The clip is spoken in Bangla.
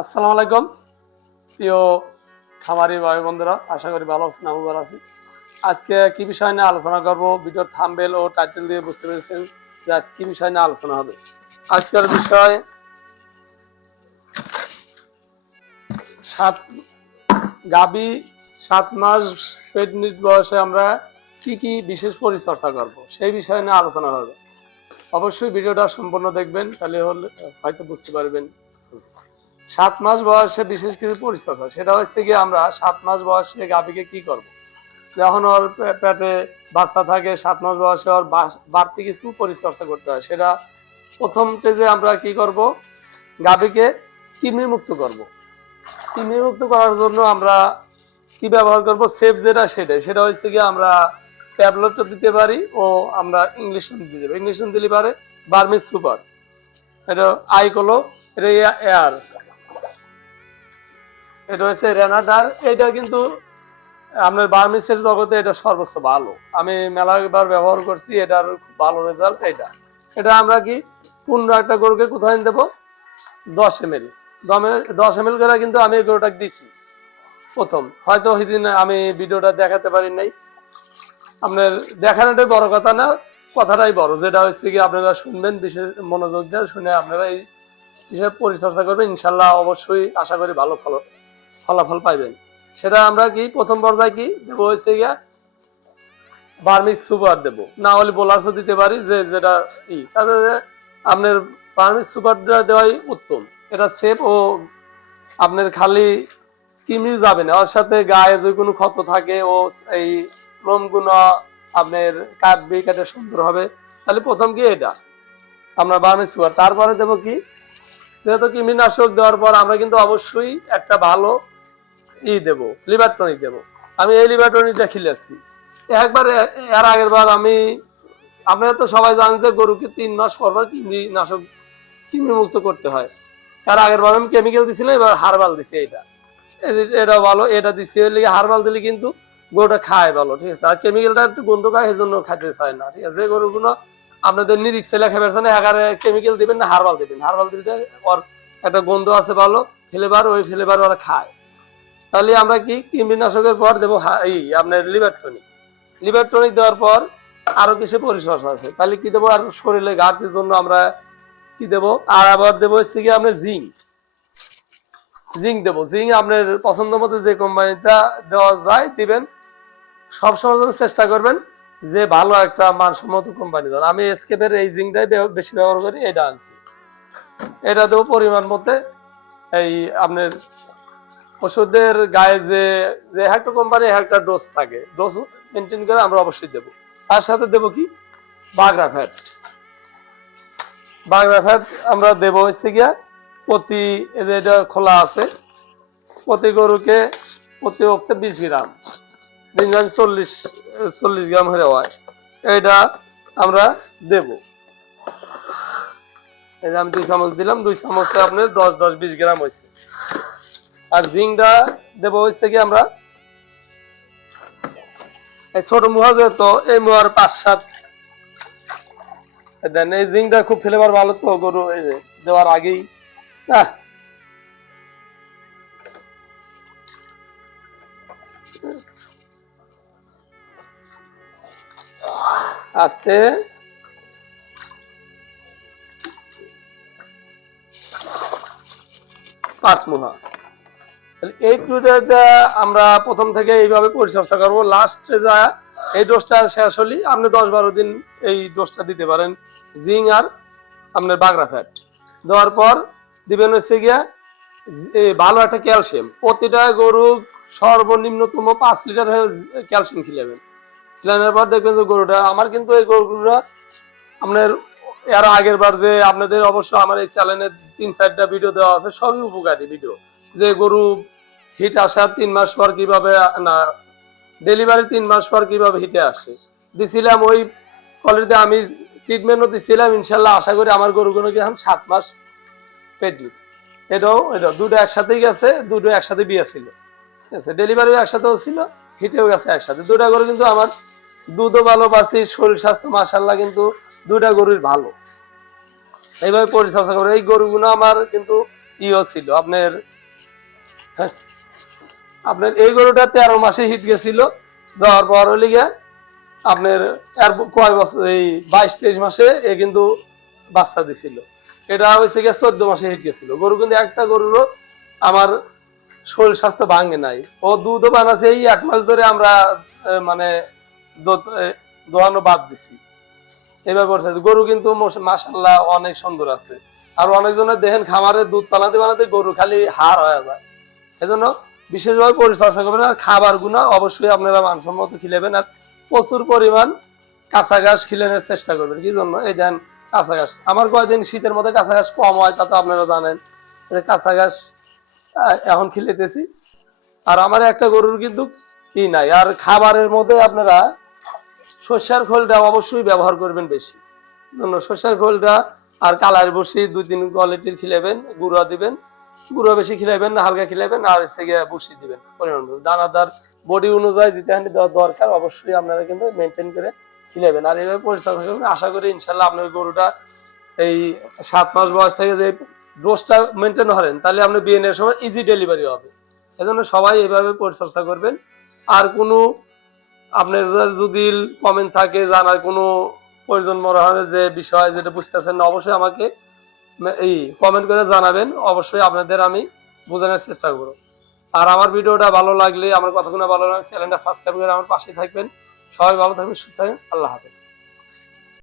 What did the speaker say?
আসসালামু আলাইকুম প্রিয় খামারি ভাই বন্ধুরা, আশা করি ভালো আছেন। আমি ভালো আছি। আজকে কি বিষয় নিয়ে আলোচনা করব, ভিডিওর থাম্বনেল ও টাইটেল দিয়ে বুঝতে পেরেছেন যে আজকে কি বিষয় নিয়ে আলোচনা হবে। আজকের বিষয় সাত গাবি 7 মাস প্রেগনেন্ট বয়সে আমরা কি কি বিশেষ পরিচর্যা করব সেই বিষয় নিয়ে আলোচনা হবে। অবশ্যই ভিডিওটা সম্পূর্ণ দেখবেন, তাহলে হয়তো বুঝতে পারবেন। 7 মাস বয়সে বিশেষ কিছু পরিচর্যা, সেটা হচ্ছে গিয়ে আমরা 7 মাস বয়সে গাভীকে কি করব। যখন ওর পেটে বাচ্চা থাকে 7 মাস বয়সে ওর বাড়তি কিছু পরিচর্যা করতে হয়। সেটা প্রথম স্টেজে আমরা কি করব, গাভীকে কৃমি মুক্ত করব। কৃমি মুক্ত করার জন্য আমরা কি ব্যবহার করব, সেফ যেটা সেটা হচ্ছে গিয়ে আমরা ট্যাবলেটও দিতে পারি ও আমরা ইংলিশন দিতে পারি। ইংলিশন দিলে পারে বার্মিস সুপার, এটা আইকোলো, এটা এয়ার, এটা হচ্ছে রেনাডার। এটা কিন্তু আপনার বার্মিসের জগতে এটা সর্বোচ্চ ভালো, আমি মেলাবার ব্যবহার করছি, এটার খুব ভালো রেজাল্ট। এটা আমরা কি 15টা গরুকে কোথায় দেবো, 10 ml 10 ml করে কিন্তু আমি এই গরুটাকে দিছি প্রথম। হয়তো সেদিন আমি ভিডিওটা দেখাতে পারি নাই, আপনার দেখানোটাই বড় কথা না, কথাটাই বড়। যেটা হচ্ছে কি আপনারা শুনবেন, বিশেষ মনোযোগ দিয়ে শুনে আপনারা এই হিসেবে পরিচর্যা করবেন, ইনশাল্লাহ অবশ্যই আশা করি ভালো ফলাফল পাইবেন। সেটা আমরা কি প্রথম পর্যায়ে কি দেবো হচ্ছে গিয়া বার্মিস সুপার দেবো, না হলে বোলাসও দিতে পারি, যে যেটা তাতে আপনার বার্মিস সুপারটা দেওয়াই উত্তম। এটা সেফ ও আপনার খালি কৃমি যাবে না, ওর সাথে গায়ে যে কোনো ক্ষত থাকে ও এই লোমগুলো আপনার কাটবে, কাটে সুন্দর হবে। তাহলে প্রথম কি এটা আমরা বার্মিস সুপার, তারপরে দেবো কি, যেহেতু কৃমিনাশক দেওয়ার পর আমরা কিন্তু অবশ্যই একটা ভালো দেব, লিভার টনিক দেবো। আমি এই লিভার টনিকটা খেলেছি একবার, এর আগের বার আমি, আপনারা তো সবাই জানেন যে গরুকে 3 মাস পর পর কৃমিনাশক কৃমি মুক্ত করতে হয়। এর আগের বার আমি কেমিক্যাল দিছিলাম, এবার হার্বাল দিছি। এটা ভালো, এটা দিছি হার্বাল দিলে কিন্তু গরুটা খায় ভালো, ঠিক আছে। আর কেমিক্যালটা একটু গন্ধ খায়, সেই জন্য খাইতে চায় না, ঠিক আছে। যে গরুগুলো আপনাদের নিরিখ ছেলে খাবার চান, এগারে কেমিক্যাল দিবেন না হার্বাল দিবেন। হার্বাল দিলে ওর একটা গন্ধ আছে ভালো, ফ্লেভার, ওই ফ্লেভার ওরা খায়। তাহলে আমরা কি কৃমিনাশকের পর দেবো আপনার লিভার টনিক। লিভার টনিক দেওয়ার পর আরো কিছু পরিচর্যা আছে, তাহলে কি দেবো, আর শরীরে ঘাটতির জন্য আমরা কি দেবো, আর আবার দেবো হচ্ছে কি আপনার জিঙ্ক দেবো। জিঙ্ক আপনার পছন্দ মতো যে কোম্পানিটা দেওয়া যায় দিবেন, সবসময় চেষ্টা করবেন যে ভালো একটা মানসম্মত কোম্পানি দেন। আমি এসকেপের এই জিঙ্কটাই বেশি ব্যবহার করি, এটা আনছি। এটা দেবো পরিমাণ মতে। এই আপনার ওষুধের গায়ে যে যে একটা কোম্পানি একটা ডোজ থাকে, ডোজ মেনটেন করে আমরা অবশ্যই দেবো। তার সাথে দেবো কি বাগরা ফ্যাট। বাগরা ফ্যাট আমরা দেবো হচ্ছে গিয়া প্রতি, এটা খোলা আছে, প্রতি গরুকে প্রতি অক্টে 20 গ্রাম, 40 গ্রাম হয়ে হয়, এটা আমরা দেব। এই যে আমি 2 চামচ দিলাম, 2 চামচে আপনার 10-20 গ্রাম হয়েছে। আর জিঙ্কটা দেবো হচ্ছে কি আমরা এই ছোট মুহা, যেহেতু এই মুহার 5-7 দেন। এই জিঙ্কটা খুব ফ্লেভার ভালো তো গরু, এই যে দেওয়ার আগেই না আস্তে পাঁচ মুহা। এই টুটা আমরা প্রথম থেকে এইভাবে পরিচর্যা করবো। লাস্টে যা এই ডোজটা শেষ হলে আপনি 10-12 দিন এই ডোজটা দিতে পারেন, জিঙ্ক আর আপনার বাগরা ফ্যাট দেওয়ার পর দিবেন হচ্ছে গিয়া ভালো একটা ক্যালসিয়াম। প্রতিটা গরু সর্বনিম্নতম 5 লিটার ক্যালসিয়াম খিলাবেন। খিলানোর পর দেখবেন যে গরুটা আমার, কিন্তু এই গরুগুলো আপনার এর আগের বার যে আপনাদের অবশ্য আমার এই চ্যানেলে 3-4টা ভিডিও দেওয়া আছে, সবই উপকারী ভিডিও। যে গরু হিট আসার 3 মাস পর কিভাবে, না ডেলিভারি 3 মাস পর কিভাবে হিটে আসে দিছিলাম, ওই কোয়ালিটিতে আমি ট্রিটমেন্টও দিছিলাম। ইনশাল্লাহ আশা করি আমার গরুগুলোকে এখন 7 মাস প্রেগনেন্ট। এটা দুটো একসাথেই গেছে, দুটো একসাথে বিয়ে ছিল, ঠিক আছে। ডেলিভারিও একসাথেও ছিল, হিটেও গেছে একসাথে। দুটা গরু কিন্তু আমার দুধও ভালো পাচ্ছি, শরীর স্বাস্থ্য মাশাআল্লাহ কিন্তু দুটা গরুর ভালো। এইভাবে পরিচর্যা করবেন। এই গরুগুলো আমার কিন্তু ছিল আপনার, হ্যাঁ, আপনার এই গরুটা 13 মাসে হিট গেছিল, যাওয়ার পর হলে গিয়ে আপনার এর কয় বছর এই 22-23 মাসে এ কিন্তু বাচ্চা দিছিল। এটা হয়েছে গিয়ে 14 মাসে হিট গেছিল। গরু কিন্তু একটা গরুরও আমার শরীর স্বাস্থ্য ভাঙে নাই। ও দুধও বানাচ্ছে এই 1 মাস ধরে আমরা মানে দোয়ানো বাদ দিছি। এবার করছে গরু কিন্তু মাশাআল্লাহ অনেক সুন্দর আছে। আর অনেকজনের দেখেন খামারের দুধ বানাতে বানাতে গরু খালি হাড় হয়ে যায়। এজন্য বিশেষভাবে পরিচর্যা করবেন। আর খাবার গুনা অবশ্যই আপনারা মানসম্মত খিলেবেন। আর প্রচুর পরিমাণ কাঁচা ঘাস খিলানোর চেষ্টা করবেন। কি জন্য? এই দেন কাঁচা ঘাস, আমার কয়দিন শীতের মধ্যে কাঁচা ঘাস কম হয়, তা তো আপনারা জানেন। কাঁচা ঘাস এখন খিলেতেছি। আর আমার একটা গরুর কিন্তু ই নাই। আর খাবারের মধ্যে আপনারা সরষের খোলটা অবশ্যই ব্যবহার করবেন বেশি। সরষের খোলটা আর কালার বসি 2-3 কোয়ালিটির খিলাবেন, গুঁড়া দিবেন। গুঁড়ো বেশি খিলাবেন না, হালকা খিলাবেন। আর হচ্ছে গিয়ে বসি দিবেন পরিমাণ মতো। দানাদার বডি অনুযায়ী যেতে দেওয়া দরকার অবশ্যই আপনারা কিন্তু মেনটেন করে খিলাবেন। আর এইভাবে পরিচর্যা করবেন। আশা করি ইনশাল্লাহ আপনার গরুটা এই 7 মাস বয়স থেকে যে ডোজটা মেনটেন করেন, তাহলে আপনি বিয়ের সময় ইজি ডেলিভারি হবে। এজন্য সবাই এইভাবে পরিচর্যা করবেন। আর কোনো আপনার যদি কমেন্ট থাকে, জানার কোনো প্রয়োজন মনে হয় যে বিষয় যেটা বুঝতেছেন না, অবশ্যই আমাকে এই কমেন্ট করে জানাবেন। অবশ্যই আপনাদের আমি বোঝানোর চেষ্টা করব। আর আমার ভিডিওটা ভালো লাগলে, আমার কথাগুলো ভালো লাগলে চ্যানেলটা সাবস্ক্রাইব করে আমার পাশে থাকবেন। সবাই ভালো থাকবেন, সুস্থ থাকবেন। আল্লাহ হাফেজ।